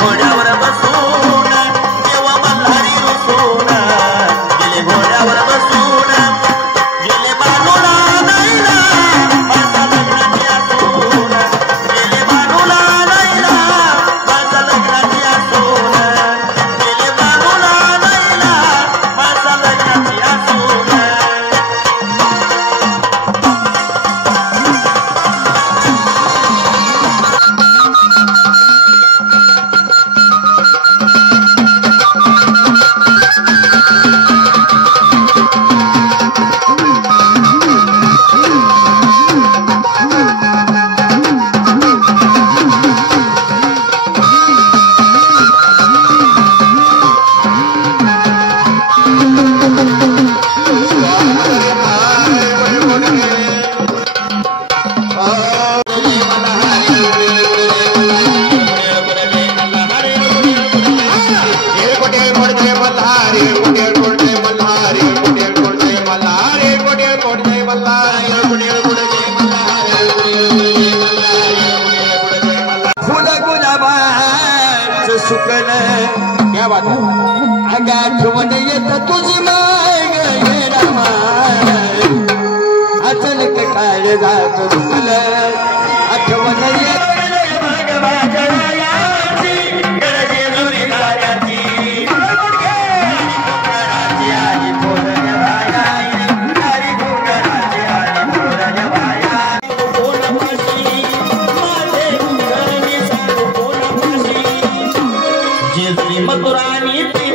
घोड्यावर बसून देवा मल्हारी रुसून गेले घोड्यावर बसून गेले बानूला नाईला माझा लग्नाची असून गेले बानूला नाईला माझा लग्नाची असून गेले बानूला नाईला माझा लग्नाची असून सुकल क्या बात है आठवण येत तुझी माग येणार अचानक काय जात तुला आठवण येत मथुरानी